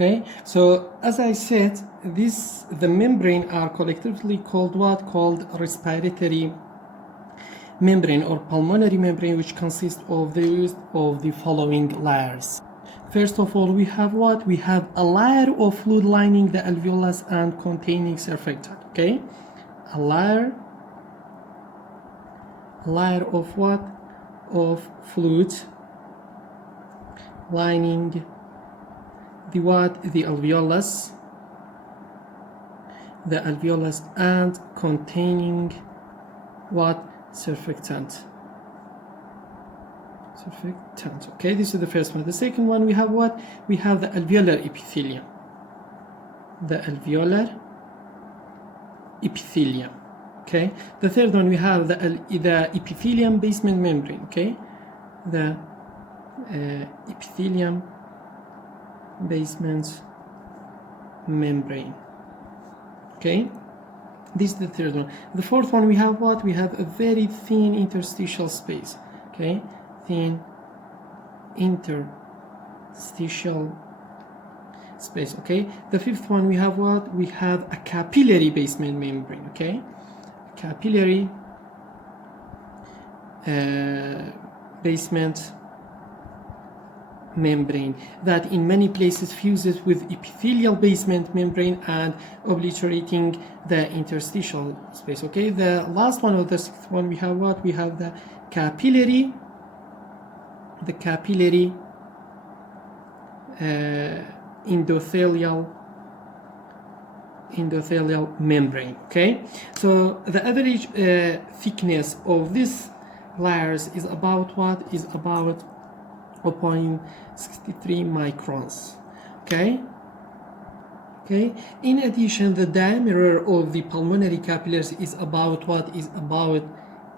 Okay, so as I said, the membrane are collectively called what? Called respiratory membrane or pulmonary membrane, which consists of the following layers. First of all, we have what? We have a layer of fluid lining the alveolus and containing surfactant. Okay, a layer of what? Of fluid lining the what? The alveolus and containing what? Surfactant. Okay, this is the first one. The second one, we have what? We have the alveolar epithelium. Okay, the third one, we have the epithelium basement membrane. Okay, the epithelium basement membrane. Okay, this is the third one. The fourth one, we have what? We have a very thin interstitial space. Okay, thin interstitial space. Okay, the fifth one, we have what? We have a capillary basement membrane. Okay, capillary basement membrane that in many places fuses with epithelial basement membrane and obliterating the interstitial space. Okay, the last one, or the sixth one, we have what? We have the capillary endothelial membrane. Okay, so the average thickness of these layers is about what? Is about 0.63 microns. Okay, in addition, the diameter of the pulmonary capillaries is about what? Is about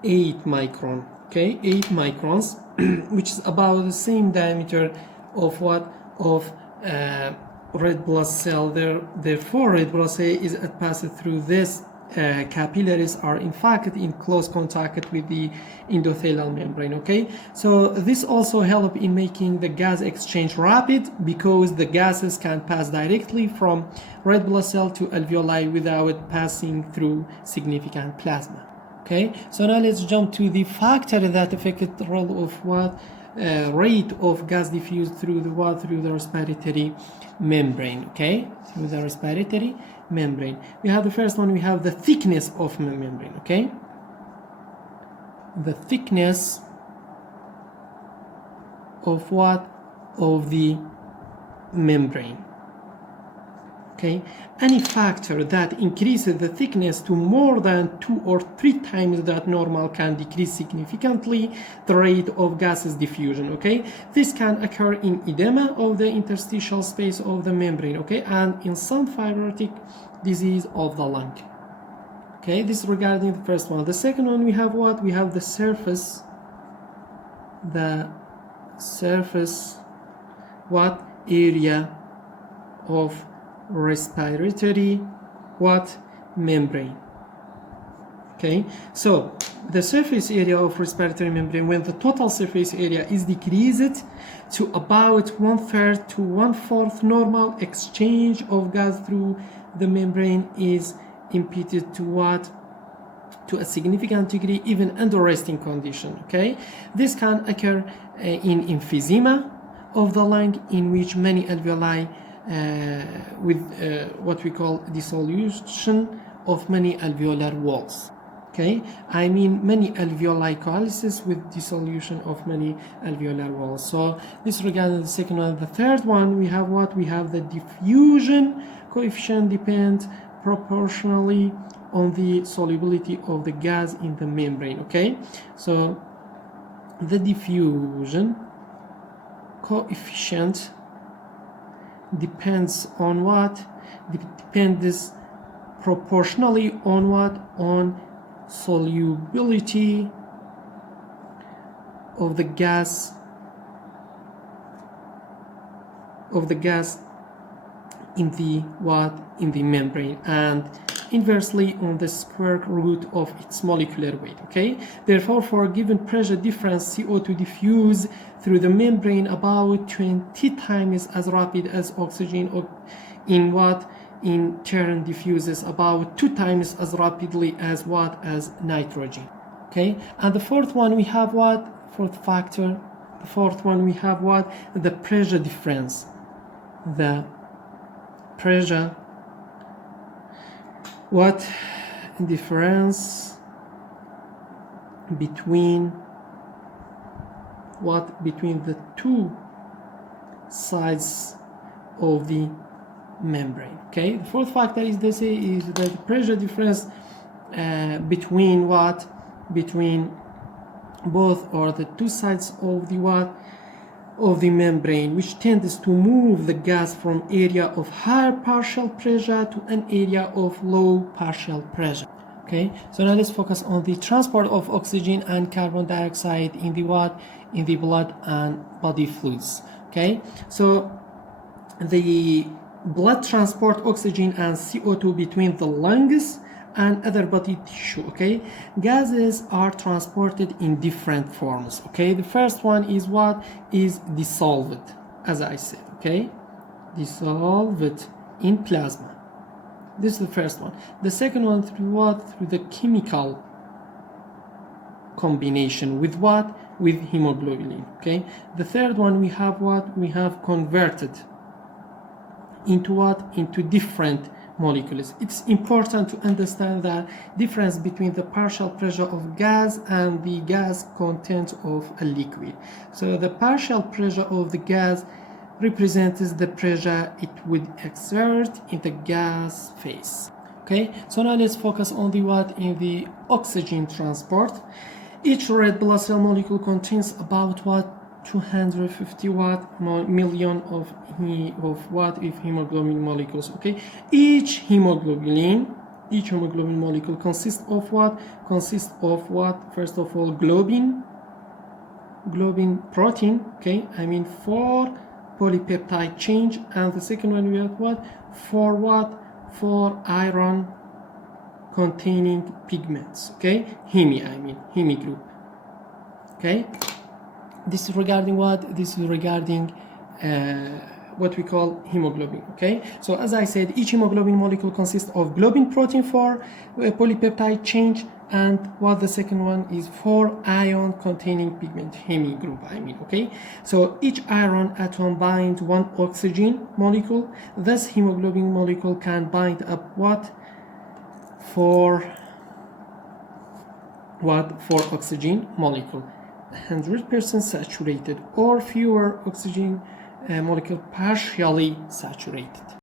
8 micron. Okay, 8 microns, which is about the same diameter of what? Of red blood cell. Therefore, red blood cell is passed through this capillaries are in fact in close contact with the endothelial membrane. Okay, so this also helps in making the gas exchange rapid, because the gases can pass directly from red blood cell to alveoli without passing through significant plasma. Okay, so now let's jump to the factor that affect the role of what? Rate of gas diffused through the what? Through the respiratory membrane. Okay, through the respiratory membrane. We have the first one, we have the thickness of the membrane. Okay, the thickness of what? Of the membrane. Okay, any factor that increases the thickness to more than 2 or 3 times that normal can decrease significantly the rate of gases diffusion. Okay, this can occur in edema of the interstitial space of the membrane. Okay, and in some fibrotic disease of the lung. Okay, this is regarding the first one. The second one, we have what? We have the surface what? Area of respiratory what? Membrane. Okay, so the surface area of respiratory membrane, when the total surface area is decreased to about 1/3 to 1/4 normal, exchange of gas through the membrane is impeded to what? To a significant degree, even under resting condition. Okay, this can occur in emphysema of the lung, in which many alveoli with what we call dissolution of many alveolar walls. Okay, I mean many alveoli coalesces with dissolution of many alveolar walls. So this regarding the second one. The third one, we have what? We have the diffusion coefficient depends proportionally on the solubility of the gas in the membrane. Okay, so the diffusion coefficient depends on what? Depends proportionally on what? On solubility of the gas in the what? In the membrane, and inversely on the square root of its molecular weight. Okay, therefore for a given pressure difference, CO2 diffuse through the membrane about 20 times as rapid as oxygen, or in what in turn diffuses about 2 times as rapidly as what, as nitrogen. Okay, and the fourth one we have what, fourth factor, the fourth one we have what, the pressure difference. The pressure what difference between what, between the two sides of the membrane. Okay, the fourth factor is this, is the pressure difference between what, between both or the two sides of the what, of the membrane, which tends to move the gas from area of higher partial pressure to an area of low partial pressure. Okay, so now let's focus on the transport of oxygen and carbon dioxide in the what, in the blood and body fluids. Okay, so the blood transport oxygen and CO2 between the lungs and other body tissue. Okay, gases are transported in different forms. Okay, the first one is what, is dissolved, as I said. Okay, dissolved in plasma. This is the first one. The second one through what, through the chemical combination with what, with hemoglobin. Okay, the third one we have what, we have converted into what, into different molecules. It's important to understand the difference between the partial pressure of gas and the gas content of a liquid. So the partial pressure of the gas represents the pressure it would exert in the gas phase. Okay, so now let's focus on the what, in the oxygen transport. Each red blood cell molecule contains about what, 250 million of what, if hemoglobin molecules. Okay, each hemoglobin molecule consists of what, first of all globin protein. Okay, I mean 4 polypeptide change, and the second one we have what, 4 iron containing pigments. Okay, heme group. Okay, this is regarding what, this is regarding what we call hemoglobin. Okay, so as I said, each hemoglobin molecule consists of globin protein 4 polypeptide change, and what, the second one is 4 ion containing pigment, heme group. Okay, so each iron atom binds 1 oxygen molecule. Thus hemoglobin molecule can bind up what, 4 oxygen molecule, 100% saturated, or fewer oxygen molecule partially saturated.